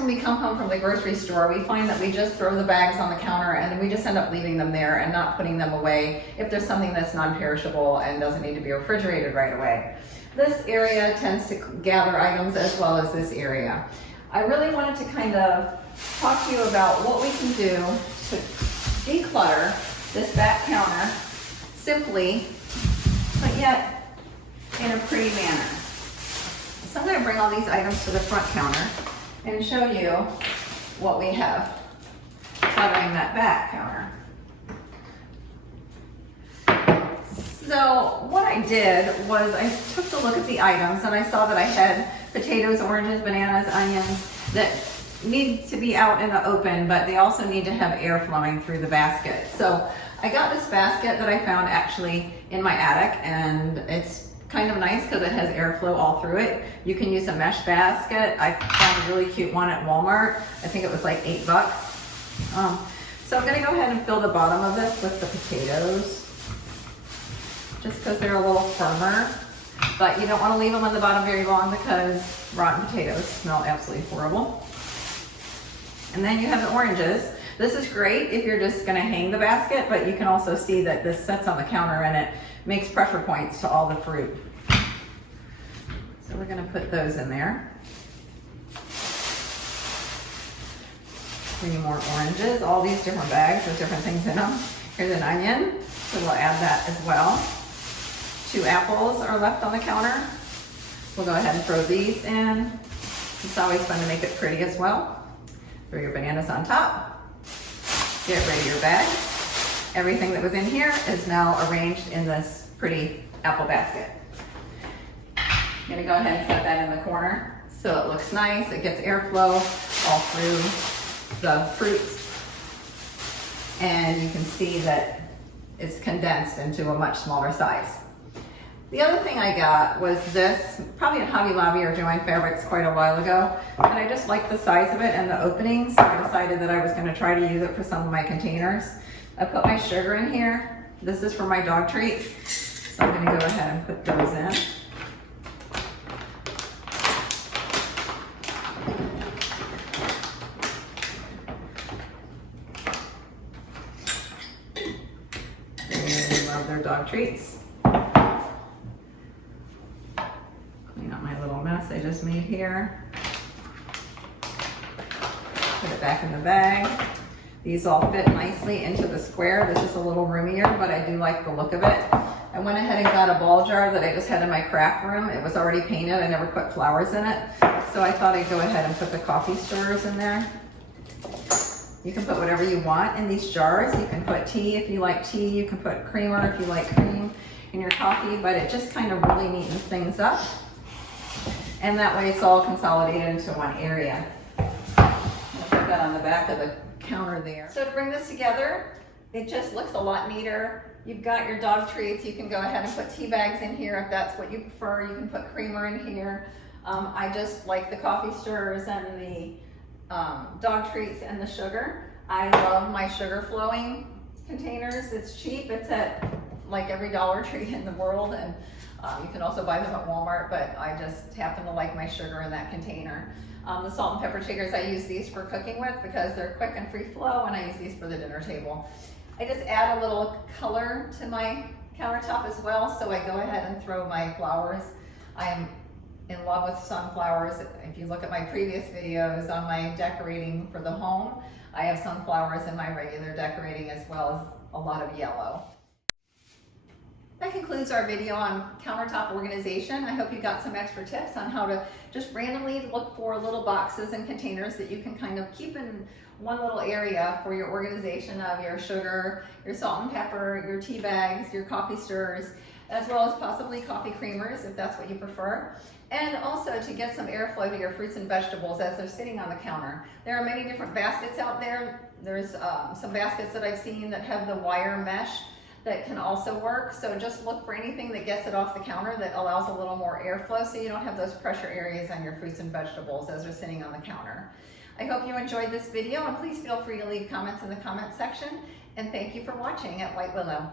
when we come home from the grocery store, we find that we just throw the bags on the counter and we just end up leaving them there and not putting them away if there's something that's non-perishable and doesn't need to be refrigerated right away. This area tends to gather items as well as this area. I really wanted to kind of talk to you about what we can do to declutter this back counter simply, but yet in a pretty manner. So I'm going to bring all these items to the front counter and show you what we have cluttering that back counter. So what I did was I took a look at the items and I saw that I had potatoes, oranges, bananas, onions that need to be out in the open, but they also need to have air flowing through the basket. So I got this basket that I found actually in my attic, and it's kind of nice because it has airflow all through it. You can use a mesh basket. I found a really cute one at Walmart. I think it was like $8. So I'm gonna go ahead and fill the bottom of this with the potatoes, just because they're a little firmer. But you don't want to leave them on the bottom very long because rotten potatoes smell absolutely horrible. And then you have the oranges. This is great if you're just gonna hang the basket, but you can also see that this sits on the counter and it makes pressure points to all the fruit. So we're gonna put those in there. 3 more oranges, all these different bags with different things in them. Here's an onion, so we'll add that as well. 2 apples are left on the counter. We'll go ahead and throw these in. It's always fun to make it pretty as well. Throw your bananas on top. Get ready your bags. Everything that was in here is now arranged in this pretty apple basket. I'm gonna go ahead and set that in the corner so it looks nice. It gets airflow all through the fruits. And you can see that it's condensed into a much smaller size. The other thing I got was this, probably at Hobby Lobby or Joann Fabrics quite a while ago, and I just liked the size of it and the opening, so I decided that I was going to try to use it for some of my containers. I put my sugar in here. This is for my dog treats, so I'm going to go ahead and put those in. They love their dog treats. I just made here. Put it back in the bag. These all fit nicely into the square. This is a little roomier, but I do like the look of it. I went ahead and got a ball jar that I just had in my craft room. It was already painted. I never put flowers in it. So I thought I'd go ahead and put the coffee stirrers in there. You can put whatever you want in these jars. You can put tea if you like tea. You can put creamer if you like cream in your coffee, but it just kind of really neatens things up. And that way it's all consolidated into one area. I'll put that on the back of the counter there. So to bring this together, it just looks a lot neater. You've got your dog treats. You can go ahead and put tea bags in here if that's what you prefer. You can put creamer in here. I just like the coffee stirrers and the dog treats and the sugar. I love my sugar flowing containers. It's cheap. It's at like every Dollar Tree in the world, and you can also buy them at Walmart, but I just happen to like my sugar in that container. The salt and pepper shakers, I use these for cooking with because they're quick and free flow, and I use these for the dinner table. I just add a little color to my countertop as well, so I go ahead and throw my flowers. I am in love with sunflowers. If you look at my previous videos on my decorating for the home, I have sunflowers in my regular decorating as well as a lot of yellow. That concludes our video on countertop organization. I hope you got some extra tips on how to just randomly look for little boxes and containers that you can kind of keep in one little area for your organization of your sugar, your salt and pepper, your tea bags, your coffee stirrers, as well as possibly coffee creamers if that's what you prefer. And also to get some airflow to your fruits and vegetables as they're sitting on the counter. There are many different baskets out there. There's some baskets that I've seen that have the wire mesh that can also work. So just look for anything that gets it off the counter that allows a little more airflow so you don't have those pressure areas on your fruits and vegetables as they're sitting on the counter. I hope you enjoyed this video, and please feel free to leave comments in the comment section. And thank you for watching at White Willow.